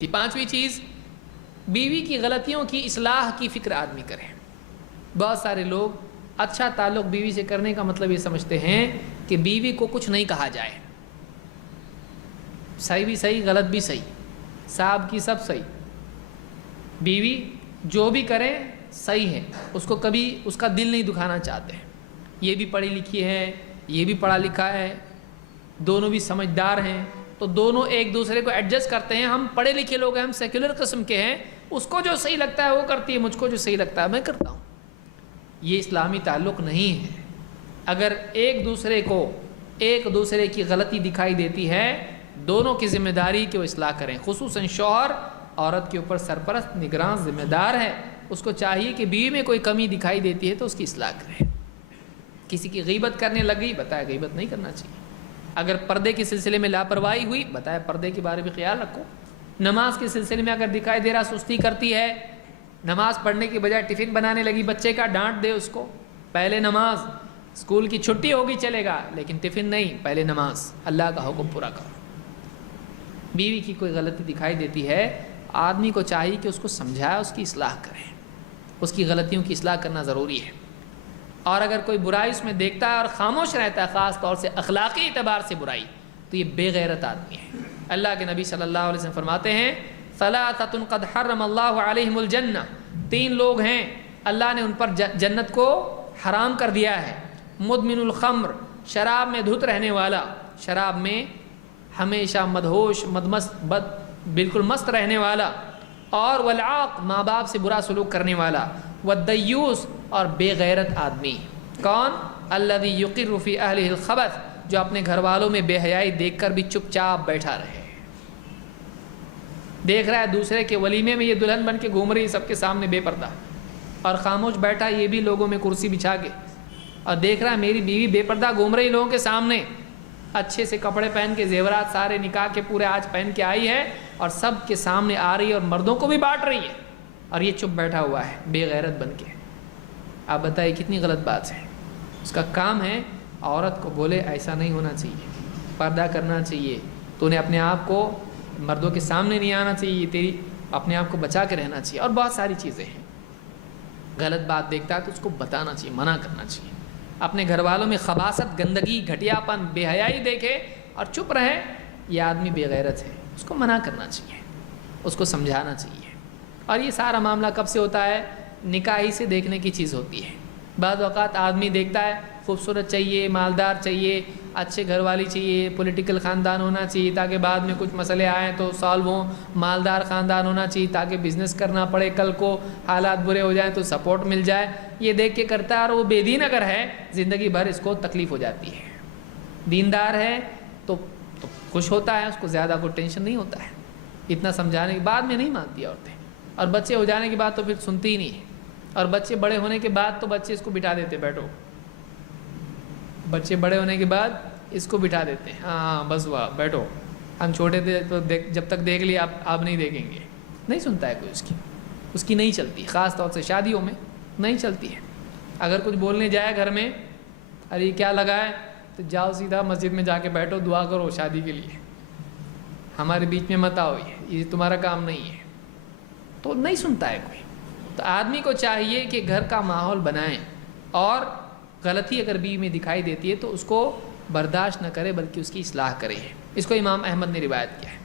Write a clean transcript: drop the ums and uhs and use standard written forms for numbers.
پانچویں چیز، بیوی کی غلطیوں کی اصلاح کی فکر آدمی کرے۔ بہت سارے لوگ اچھا تعلق بیوی سے کرنے کا مطلب یہ سمجھتے ہیں کہ بیوی کو کچھ نہیں کہا جائے، صحیح بھی صحیح، غلط بھی صحیح، صاحب کی سب صحیح، بیوی جو بھی کرے صحیح ہے، اس کو کبھی اس کا دل نہیں دکھانا چاہتے ہیں۔ یہ بھی پڑھی لکھی ہے، یہ بھی پڑھا لکھا ہے، دونوں بھی سمجھدار ہیں، تو دونوں ایک دوسرے کو ایڈجسٹ کرتے ہیں۔ ہم پڑھے لکھے لوگ ہیں، ہم سیکولر قسم کے ہیں، اس کو جو صحیح لگتا ہے وہ کرتی ہے، مجھ کو جو صحیح لگتا ہے میں کرتا ہوں۔ یہ اسلامی تعلق نہیں ہے۔ اگر ایک دوسرے کی غلطی دکھائی دیتی ہے، دونوں کی ذمہ داری کہ وہ اصلاح کریں، خصوصاً شوہر عورت کے اوپر سرپرست نگراں ذمہ دار ہے، اس کو چاہیے کہ بیوی میں کوئی کمی دکھائی دیتی ہے تو اس کی اصلاح کرے۔ کسی کی غیبت کرنے لگی، بتائے غیبت نہیں کرنا چاہیے۔ اگر پردے کے سلسلے میں لاپرواہی ہوئی، بتائے پردے کے بارے میں خیال رکھو۔ نماز کے سلسلے میں اگر دکھائی دے رہا سستی کرتی ہے، نماز پڑھنے کی بجائے ٹفن بنانے لگی بچے کا، ڈانٹ دے اس کو۔ پہلے نماز، اسکول کی چھٹی ہوگی چلے گا لیکن ٹفن نہیں، پہلے نماز، اللہ کا حکم پورا کرو۔ بیوی کی کوئی غلطی دکھائی دیتی ہے، آدمی کو چاہیے کہ اس کو سمجھائے، اس کی اصلاح کرے، اس کی غلطیوں کی اصلاح کرنا ضروری ہے۔ اور اگر کوئی برائی اس میں دیکھتا ہے اور خاموش رہتا ہے، خاص طور سے اخلاقی اعتبار سے برائی، تو یہ بے غیرت آدمی ہے۔ اللہ کے نبی صلی اللہ علیہ وسلم فرماتے ہیں ثلاثۃ قد حرم اللہ علیہم الجنہ، تین لوگ ہیں اللہ نے ان پر جنت کو حرام کر دیا ہے۔ مدمن الخمر، شراب میں دھت رہنے والا، شراب میں ہمیشہ مدہوش بالکل مست رہنے والا، اور والعاق، ماں باپ سے برا سلوک کرنے والا، والدیوس، اور بے غیرت آدمی۔ کون؟ الذی یقر فی اہلہ الخبث، جو اپنے گھر والوں میں بے حیائی دیکھ کر بھی چپ چاپ بیٹھا رہے۔ دیکھ رہا ہے دوسرے کے ولیمے میں یہ دلہن بن کے گھوم رہی، سب کے سامنے بے پردہ، اور خاموش بیٹھا یہ بھی لوگوں میں کرسی بچھا کے، اور دیکھ رہا ہے میری بیوی بے پردہ گھوم رہی لوگوں کے سامنے، اچھے سے کپڑے پہن کے، زیورات سارے نکاح کے پورے آج پہن کے آئی ہے، اور سب کے سامنے آ رہی ہے اور مردوں کو بھی بانٹ رہی ہے، اور یہ چپ بیٹھا ہوا ہے بے غیرت بن کے۔ آپ بتائیے کتنی غلط بات ہے۔ اس کا کام ہے عورت کو بولے ایسا نہیں ہونا چاہیے، پردہ کرنا چاہیے، تو نے اپنے آپ کو مردوں کے سامنے نہیں آنا چاہیے، تیری اپنے آپ کو بچا کے رہنا چاہیے، اور بہت ساری چیزیں ہیں۔ غلط بات دیکھتا ہے تو اس کو بتانا چاہیے، منع کرنا چاہیے۔ اپنے گھر والوں میں خباثت، گندگی، گھٹیا پن، بے حیائی دیکھے اور چپ رہے، یہ آدمی بے غیرت ہے، اس کو منع کرنا چاہیے، اس کو سمجھانا چاہیے۔ اور یہ سارا معاملہ کب سے ہوتا ہے؟ نکاح ہی سے دیکھنے کی چیز ہوتی ہے۔ بعض اوقات آدمی دیکھتا ہے خوبصورت چاہیے، مالدار چاہیے، اچھے گھر والی چاہیے، پولیٹیکل خاندان ہونا چاہیے تاکہ بعد میں کچھ مسئلے آئیں تو سالو ہوں، مالدار خاندان ہونا چاہیے تاکہ بزنس کرنا پڑے، کل کو حالات برے ہو جائیں تو سپورٹ مل جائے، یہ دیکھ کے کرتا ہے۔ اور وہ بے دین اگر ہے، زندگی بھر اس کو تکلیف ہو جاتی ہے۔ دیندار ہے تو خوش ہوتا ہے، اس کو زیادہ کوئی ٹینشن نہیں ہوتا ہے، اتنا سمجھانے کے بعد میں نہیں مانتی عورتیں، اور بچے ہو جانے کے بعد تو پھر سنتی ہی نہیں ہے، اور بچے بڑے ہونے کے بعد تو بچے اس کو بٹھا دیتے، بیٹھو، بچے بڑے ہونے کے بعد اس کو بٹھا دیتے ہیں، ہاں بس ہوا بیٹھو، ہم چھوٹے تھے تو جب تک دیکھ لیا آپ نہیں دیکھیں گے، نہیں سنتا ہے کوئی، اس کی نہیں چلتی، خاص طور سے شادیوں میں نہیں چلتی ہے۔ اگر کچھ بولنے جائے گھر میں، ارے کیا لگا ہے، تو جاؤ سیدھا مسجد میں جا کے بیٹھو، دعا کرو شادی کے لیے، ہمارے بیچ میں مت آؤ، یہ تمہارا کام نہیں ہے، تو نہیں سنتا ہے کوئی۔ تو آدمی کو چاہیے کہ گھر کا ماحول بنائیں، اور غلطی اگر بیوی میں دکھائی دیتی ہے تو اس کو برداشت نہ کرے بلکہ اس کی اصلاح کرے۔ اس کو امام احمد نے روایت کیا ہے۔